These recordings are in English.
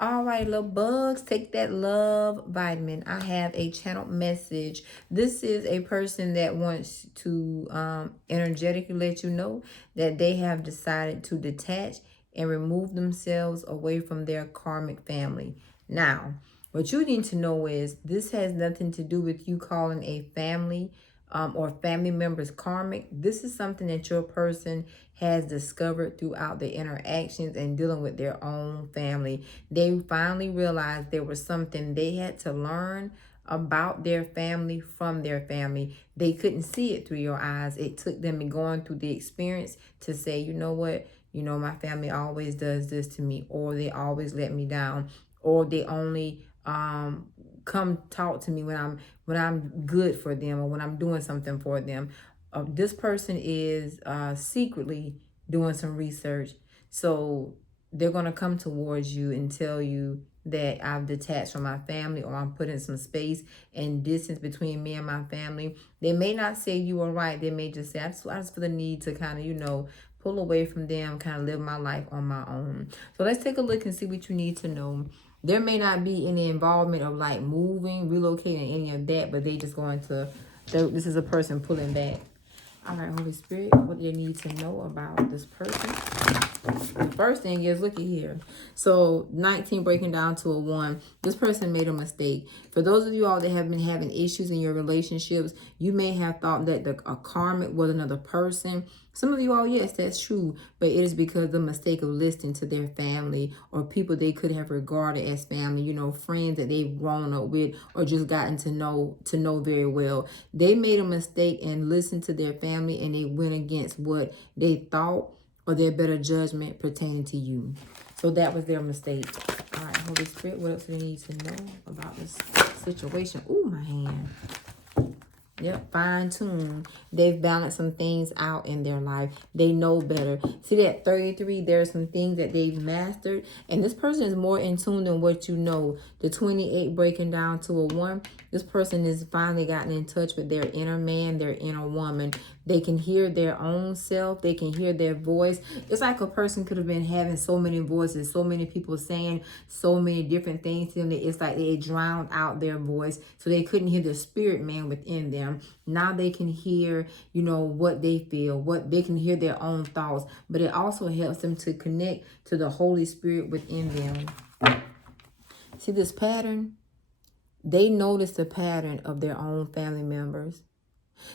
All right, little bugs, take that love vitamin. I have a channel message. This is a person that wants to energetically let you know that they have decided to detach and remove themselves away from their karmic family. Now, what you need to know is this has nothing to do with you calling a family or family members karmic. This is something that your person has discovered throughout the interactions and dealing with their own family. They finally realized there was something they had to learn about their family from their family. They couldn't see it through your eyes. It took them going through the experience to say, you know what, my family always does this to me, or they always let me down, or they only come talk to me when I'm good for them, or when I'm doing something for them. This person is secretly doing some research. So they're going to come towards you and tell you that I've detached from my family, or I'm putting some space and distance between me and my family. They may not say you are right. They may just say, I just feel the need to kind of, pull away from them, kind of live my life on my own. So let's take a look and see what you need to know. There may not be any involvement of like moving, relocating, any of that, but they just going to, this is a person pulling back. All right, Holy Spirit, what do you need to know about this person? The first thing is, look at here. So 19 breaking down to a 1. This person made a mistake. For those of you all that have been having issues in your relationships, you may have thought that a karmic was another person. Some of you all, yes, that's true. But it is because of the mistake of listening to their family or people they could have regarded as family, friends that they've grown up with or just gotten to know very well. They made a mistake and listened to their family, and they went against what they thought or their better judgment pertaining to you. So that was their mistake. All right, Holy Spirit, what else do they need to know about this situation? Ooh, my hand. Yep, fine tune. They've balanced some things out in their life. They know better. See that 33, there are some things that they've mastered. And this person is more in tune than what you know. The 28 breaking down to a 1. This person has finally gotten in touch with their inner man, their inner woman. They can hear their own self. They can hear their voice. It's like a person could have been having so many voices, so many people saying so many different things to them that it's like they drowned out their voice. So they couldn't hear the spirit man within them. Now they can hear, what they feel, what they can hear their own thoughts. But it also helps them to connect to the Holy Spirit within them. See this pattern? They notice the pattern of their own family members.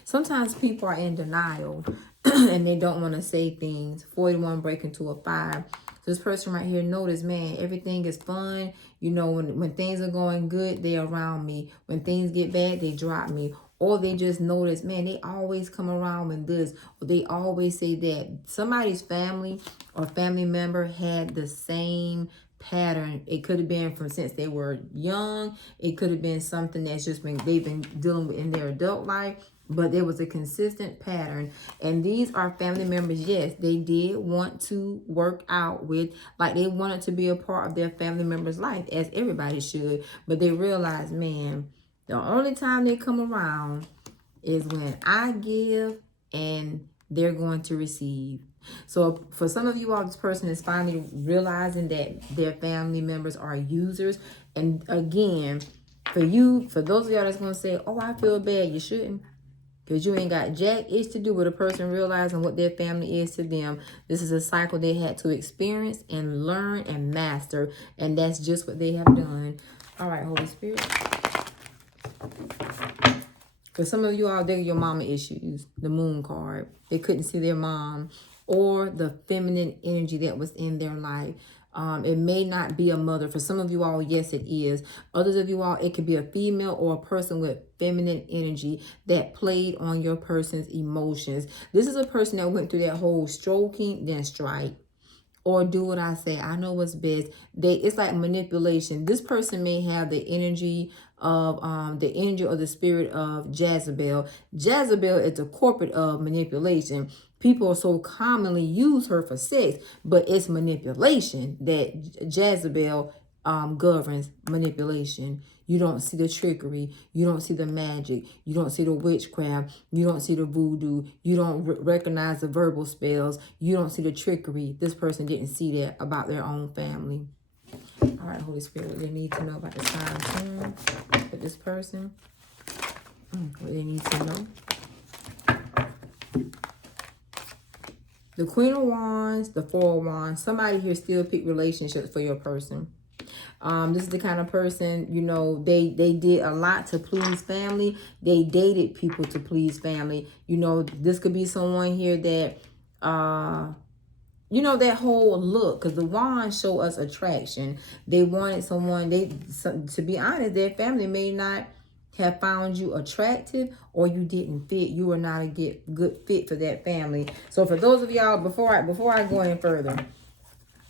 Sometimes people are in denial and they don't want to say things. 41 breaking to a 5. This person right here notice, man, everything is fun. When things are going good, they're around me. When things get bad, they drop me. Or they just notice, man, they always come around when this, or they always say that. Somebody's family or family member had the same pattern. It could have been from since they were young. It could have been something that's just they've been dealing with in their adult life. But there was a consistent pattern. And these are family members. Yes, they did want to work out with, like they wanted to be a part of their family member's life, as everybody should. But they realized, man, the only time they come around is when I give and they're going to receive. So for some of you all, this person is finally realizing that their family members are users. And again, for those of y'all that's going to say, oh, I feel bad, you shouldn't. Because you ain't got jack itch to do with a person realizing what their family is to them. This is a cycle they had to experience and learn and master. And that's just what they have done. All right, Holy Spirit. For some of you all, they're your mama issues. The moon card. They couldn't see their mom. Or the feminine energy that was in their life. It may not be a mother. For some of you all, yes, it is. Others of you all, it could be a female or a person with feminine energy that played on your person's emotions. This is a person that went through that whole stroking, then strike. Or do what I say. I know what's best. It's like manipulation. This person may have the energy of or the spirit of Jezebel. Jezebel is the corporate of manipulation. People so commonly use her for sex, but it's manipulation that Jezebel governs manipulation. You don't see the trickery. You don't see the magic. You don't see the witchcraft. You don't see the voodoo. You don't recognize the verbal spells. You don't see the trickery. This person didn't see that about their own family. All right, Holy Spirit, what they need to know about the time tomb with this person. What they need to know. The Queen of Wands, the Four of Wands. Somebody here still pick relationships for your person. This is the kind of person, you know, they did a lot to please family. They dated people to please family. You know, this could be someone here that, you know, that whole look, because the wands show us attraction. They wanted someone, to be honest, their family may not have found you attractive, or you didn't fit. You were not a good fit for that family. So for those of y'all, before I go any further,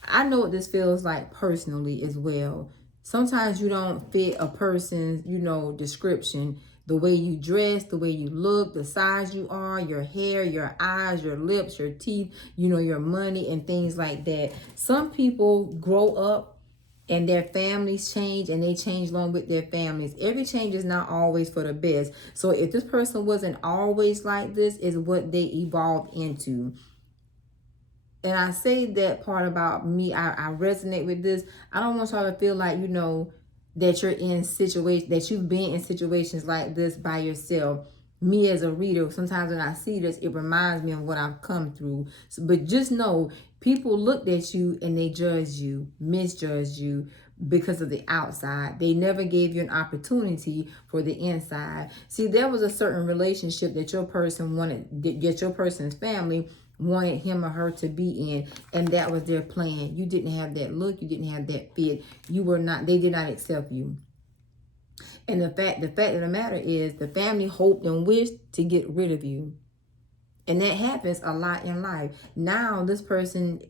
I know what this feels like personally as well. Sometimes you don't fit a person's, you know, description. The way you dress, the way you look, the size you are, your hair, your eyes, your lips, your teeth, you know, your money and things like that. Some people grow up and their families change, and they change along with their families. Every change is not always for the best. So if this person wasn't always like this, is what they evolved into. And I say that part about me, I resonate with this. I don't want y'all to feel like, you know, that you're in situations, that you've been in situations like this by yourself. Me as a reader, sometimes when I see this, it reminds me of what I've come through. So, but just know, people looked at you and they judged you, misjudged you because of the outside. They never gave you an opportunity for the inside. See, there was a certain relationship that your person wanted, that your person's family wanted him or her to be in, and that was their plan. You didn't have that look, you didn't have that fit. You were not, they did not accept you. And the fact of the matter is, the family hoped and wished to get rid of you. And that happens a lot in life. Now, this person,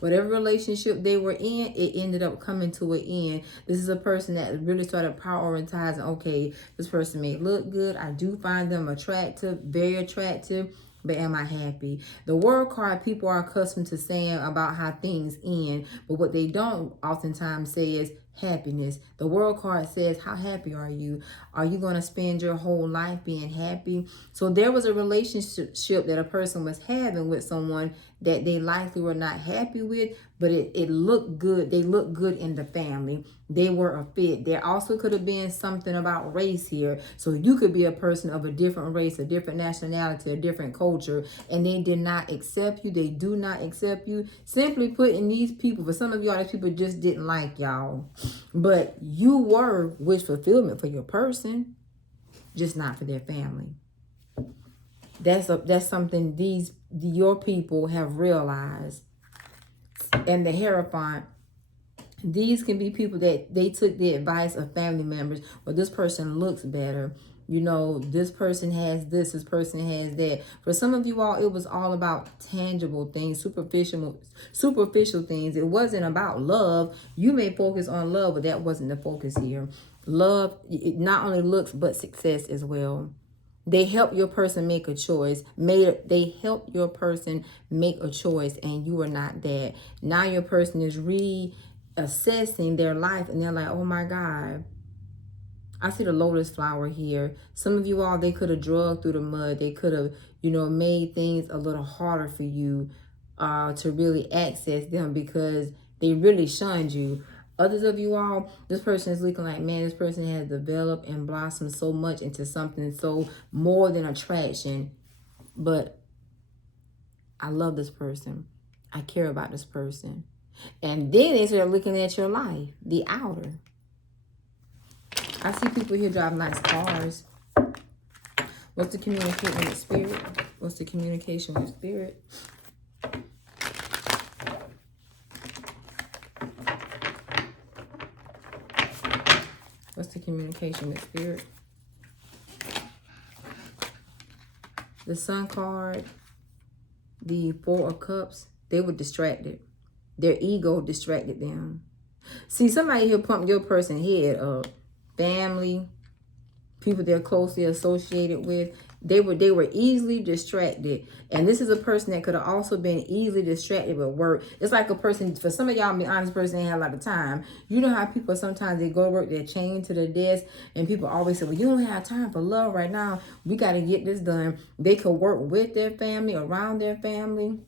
whatever relationship they were in, it ended up coming to an end. This is a person that really started prioritizing, okay, this person may look good. I do find them attractive, very attractive. But am I happy? The word card, people are accustomed to saying about how things end. But what they don't oftentimes say is happiness. The world card says, how happy are you? Are you going to spend your whole life being happy? So there was a relationship that a person was having with someone that they likely were not happy with, but it looked good. They looked good in the family. They were a fit. There also could have been something about race here. So you could be a person of a different race, a different nationality, a different culture, and they did not accept you. They do not accept you. Simply putting, these people, for some of y'all, these people just didn't like y'all. But you were wish fulfillment for your person, just not for their family. That's something your people have realized. And the Hierophant, these can be people that they took the advice of family members. Well, this person looks better. You know, this person has this person has that. For some of you all, it was all about tangible things, superficial things. It wasn't about love. You may focus on love, but that wasn't the focus here. Love, it not only looks, but success as well. They help your person make a choice. They help your person make a choice, and you are not that. Now your person is reassessing their life, and they're like, oh my God, I see the lotus flower here. Some of you all, they could have drugged through the mud. They could have, you know, made things a little harder for you to really access them because they really shunned you. Others of you all, this person is looking like, man, this person has developed and blossomed so much into something so more than attraction. But I love this person. I care about this person. And then they start looking at your life, the outer. I see people here driving nice cars. What's the communication with spirit? What's the communication with spirit? What's the communication with spirit? The Sun card, the Four of Cups, they were distracted. Their ego distracted them. See, somebody here pumped your person's head up. Family, people they're closely associated with, they were easily distracted. And this is a person that could have also been easily distracted with work. It's like a person, for some of y'all, be honest, person ain't have a lot of time. You know how people sometimes they go to work, they're chained to the desk, and people always say, well, you don't have time for love right now. We got to get this done. They could work with their family, around their family.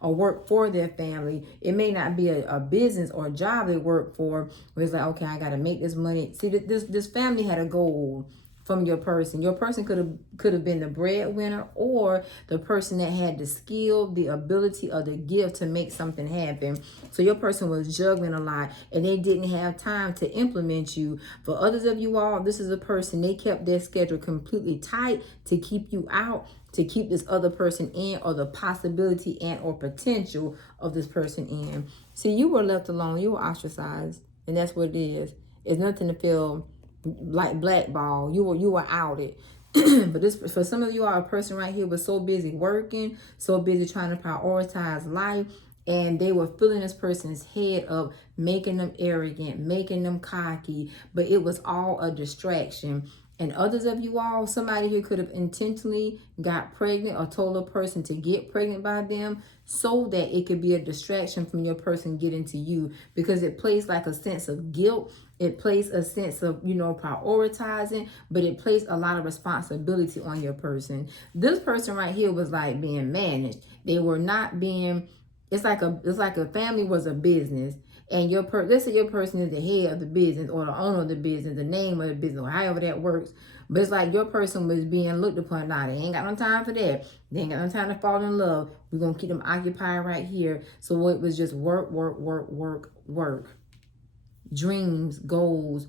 or work for their family. It may not be a business or a job they work for, where it's like, okay, I got to make this money. See, this family had a goal from your person. Your person could have been the breadwinner, or the person that had the skill, the ability, or the gift to make something happen. So your person was juggling a lot, and they didn't have time to implement you. For others of you all, this is a person, they kept their schedule completely tight to keep you out, to keep this other person in, or the possibility and or potential of this person in. See, you were left alone. You were ostracized, and that's what it is. It's nothing to feel like blackball. You were outed. But this, for some of you, are a person right here was so busy working, so busy trying to prioritize life, and they were filling this person's head up, making them arrogant, making them cocky, but it was all a distraction. And others of you all, somebody here could have intentionally got pregnant or told a person to get pregnant by them so that it could be a distraction from your person getting to you, because it plays like a sense of guilt. It plays a sense of, prioritizing, but it plays a lot of responsibility on your person. This person right here was like being managed. They were not being, it's like a family was a business. And let's say your person is the head of the business, or the owner of the business, the name of the business, or however that works. But it's like your person was being looked upon. Now, they ain't got no time for that. They ain't got no time to fall in love. We're going to keep them occupied right here. So it was just work, work, work, work, work. Dreams, goals,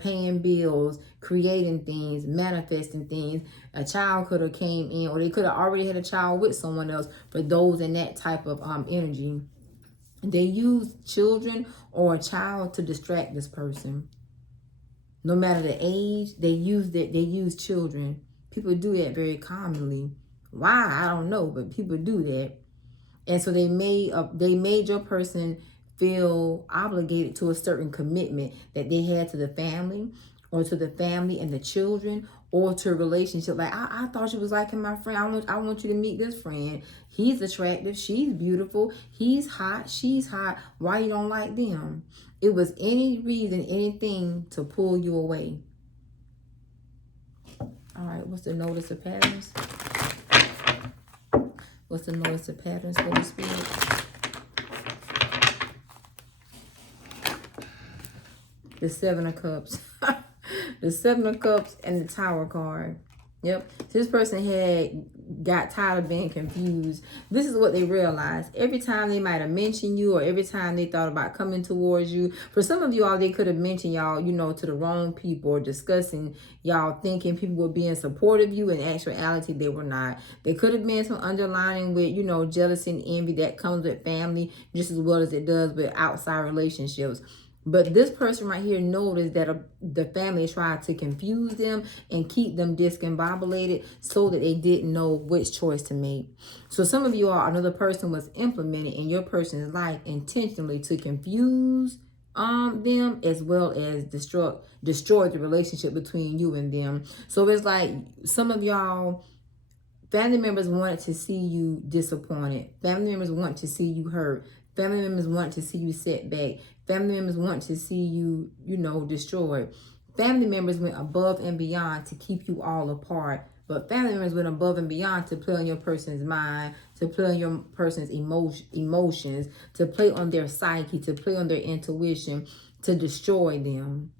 paying bills, creating things, manifesting things. A child could have came in, or they could have already had a child with someone else, for those in that type of energy. They use children or a child to distract this person. No matter the age, they use children. People do that very commonly. Why? I don't know, but people do that. And so they made your person feel obligated to a certain commitment that they had to the family, or to the family and the children, or to a relationship. Like, I thought you was liking my friend. I want you to meet this friend. He's attractive. She's beautiful. He's hot. She's hot. Why you don't like them? It was any reason, anything to pull you away. All right, what's the notice of patterns? What's the notice of patterns, Holy Spirit? The Seven of Cups. The Seven of Cups and the Tower card. Yep. So this person had got tired of being confused. This is what they realized. Every time they might have mentioned you, or every time they thought about coming towards you. For some of you all, they could have mentioned y'all, to the wrong people, or discussing y'all, thinking people were being supportive of you. In actuality, they were not. They could have been some underlining with, jealousy and envy that comes with family, just as well as it does with outside relationships. But this person right here noticed that the family tried to confuse them and keep them discombobulated, so that they didn't know which choice to make. So some of you all, another person was implemented in your person's life intentionally to confuse them, as well as destroy the relationship between you and them. So it's like some of y'all, family members wanted to see you disappointed. Family members want to see you hurt. Family members want to see you set back. Family members want to see you, destroyed. Family members went above and beyond to keep you all apart. But family members went above and beyond to play on your person's mind, to play on your person's emotions, to play on their psyche, to play on their intuition, to destroy them.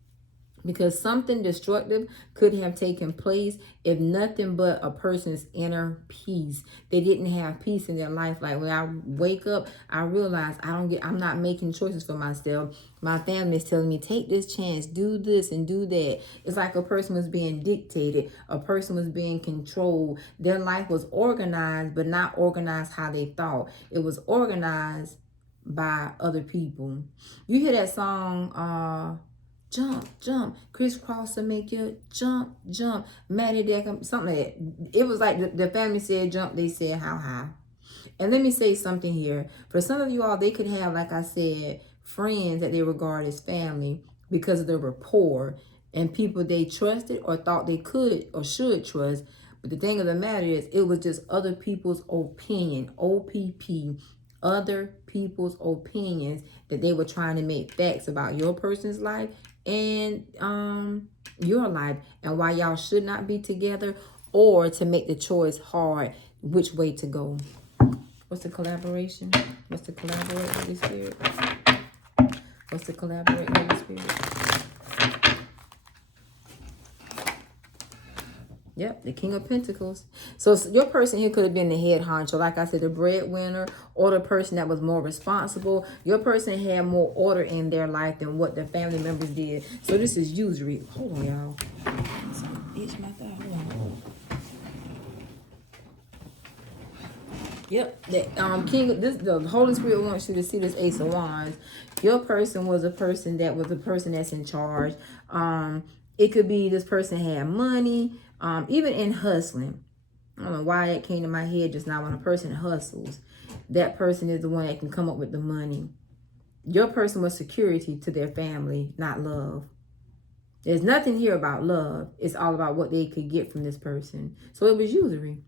Because something destructive could have taken place if nothing but a person's inner peace. They didn't have peace in their life. Like, when I wake up, I realize I'm not making choices for myself. My family is telling me, take this chance, do this and do that. It's like a person was being dictated. A person was being controlled. Their life was organized, but not organized how they thought. It was organized by other people. You hear that song, jump, jump, crisscross to make you jump, jump, Maddie Deck, something like that. It was like the family said jump, they said how high. And let me say something here. For some of you all, they could have, like I said, friends that they regard as family because of the rapport and people they trusted or thought they could or should trust. But the thing of the matter is, it was just other people's opinion, OPP, other people's opinions that they were trying to make facts about your person's life and your life, and why y'all should not be together, or to make the choice hard which way to go. What's the collaboration? What's the collaborate, Holy Spirit? What's the collaborate, Holy Spirit? Yep, the King of Pentacles. So your person here could have been the head honcho. Like I said, the breadwinner or the person that was more responsible. Your person had more order in their life than what the family members did. So this is usury. Hold on, y'all. Itch my thigh. Hold on. Yep, the Holy Spirit wants you to see this Ace of Wands. Your person was a person that's in charge. It could be this person had money, even in hustling. I don't know why it came to my head just now. When a person hustles, that person is the one that can come up with the money. Your person was security to their family, not love. There's nothing here about love. It's all about what they could get from this person. So it was usury.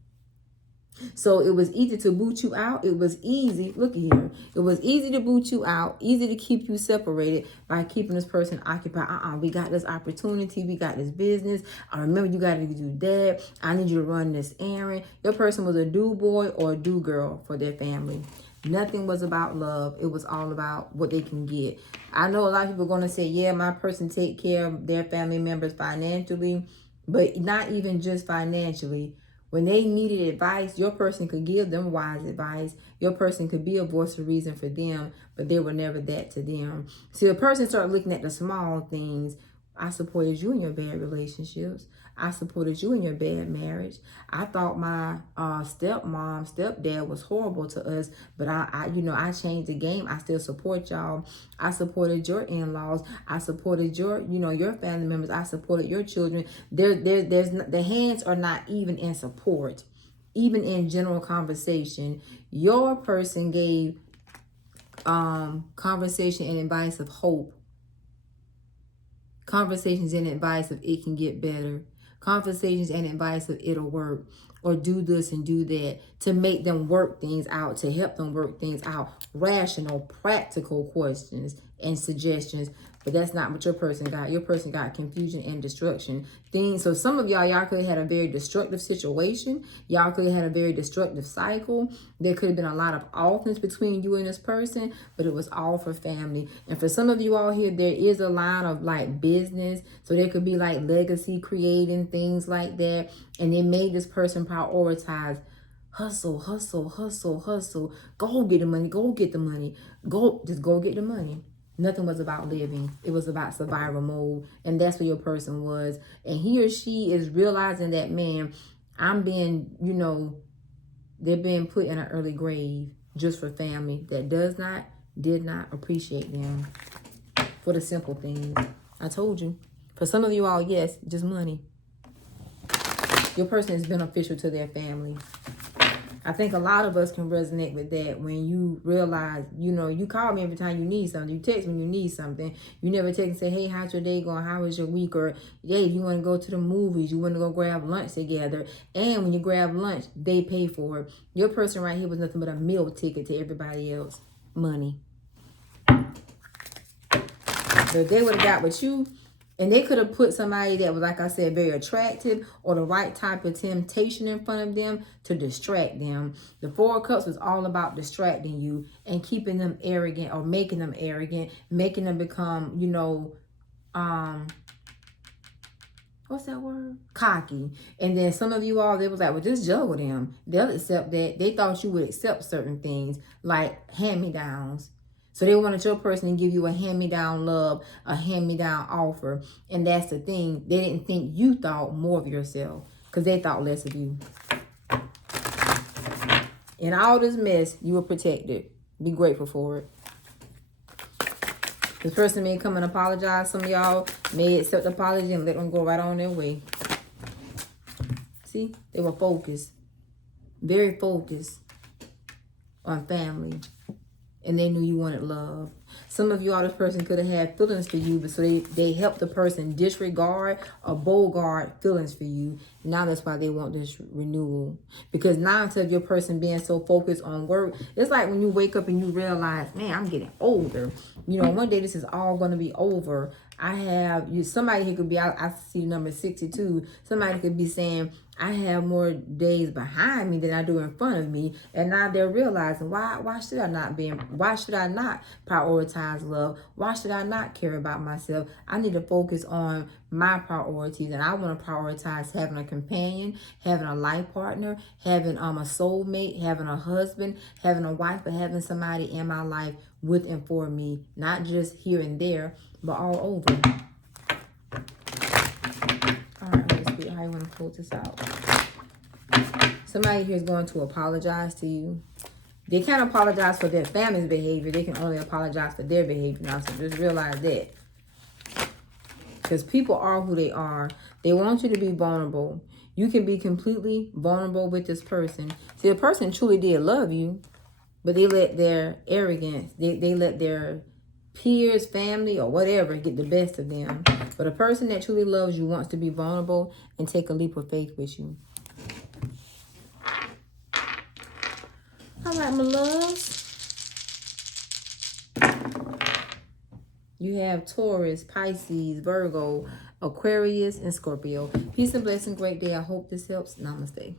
So it was easy to boot you out. It was easy. Look here. It was easy to boot you out. Easy to keep you separated by keeping this person occupied. We got this opportunity. We got this business. I remember you got to do that. I need you to run this errand. Your person was a do boy or a do girl for their family. Nothing was about love. It was all about what they can get. I know a lot of people are going to say, yeah, my person take care of their family members financially, but not even just financially. When they needed advice, your person could give them wise advice. Your person could be a voice of reason for them, but they were never that to them. See, a person started looking at the small things. I supported you in your bad relationships. I supported you in your bad marriage. I thought my stepdad was horrible to us, but I changed the game. I still support y'all. I supported your in-laws. I supported your family members. I supported your children. There's the hands are not even in support, even in general conversation. Your person gave conversation and advice of hope. Conversations and advice of it can get better. Conversations and advice of it'll work. Or do this and do that. To make them work things out. To help them work things out. Rational, practical questions and suggestions. But that's not what your person got. Your person got confusion and destruction. So some of y'all could have had a very destructive situation. Y'all could have had a very destructive cycle. There could have been a lot of offense between you and this person, but it was all for family. And for some of you all here, there is a line of like business. So there could be like legacy creating, things like that. And it made this person prioritize hustle, hustle, hustle, hustle. Go get the money. Go get the money. Just go get the money. Nothing was about living. It was about survival mode. And that's where your person was. And he or she is realizing that, man, they're being put in an early grave just for family that did not appreciate them for the simple things. I told you. For some of you all, yes, just money. Your person is beneficial to their family. I think a lot of us can resonate with that when you realize, you call me every time you need something. You text when you need something. You never text and say, hey, how's your day going? How was your week? Or, yeah, you want to go to the movies. You want to go grab lunch together. And when you grab lunch, they pay for it. Your person right here was nothing but a meal ticket to everybody else. Money. So if they would have got with you, and they could have put somebody that was, like I said, very attractive or the right type of temptation in front of them to distract them. The Four of Cups was all about distracting you and keeping them arrogant or making them arrogant, making them become, what's that word? Cocky. And then some of you all, they was like, well, just juggle them. They'll accept that. They thought you would accept certain things like hand-me-downs. So they wanted your person to give you a hand-me-down love, a hand-me-down offer. And that's the thing. They didn't think you thought more of yourself because they thought less of you. In all this mess, you were protected. Be grateful for it. This person may come and apologize. Some of y'all may accept the apology and let them go right on their way. See? They were focused. Very focused on family. And they knew you wanted love. Some of you all, this person could have had feelings for you, but so they helped the person disregard or bogart feelings for you. Now that's why they want this renewal. Because now instead of your person being so focused on work, it's like when you wake up and you realize, man, I'm getting older. One day this is all going to be over. I have you. Somebody here could be. I see number 62. Somebody could be saying, I have more days behind me than I do in front of me, and now they're realizing why should I not be? Why should I not prioritize love? Why should I not care about myself? I need to focus on my priorities, and I want to prioritize having a companion, having a life partner, having a soulmate, having a husband, having a wife, but having somebody in my life with and for me, not just here and there, but all over. All right, Holy Spirit, how you want to close this out? Somebody here is going to apologize to you. They can't apologize for their family's behavior. They can only apologize for their behavior now. So just realize that. Because people are who they are. They want you to be vulnerable. You can be completely vulnerable with this person. See, the person truly did love you, but they let their arrogance, they let their peers, family, or whatever get the best of them. But a person that truly loves you wants to be vulnerable and take a leap of faith with you. All right, my loves. You have Taurus, Pisces, Virgo, Aquarius, and Scorpio. Peace and blessing. Great day. I hope this helps. Namaste.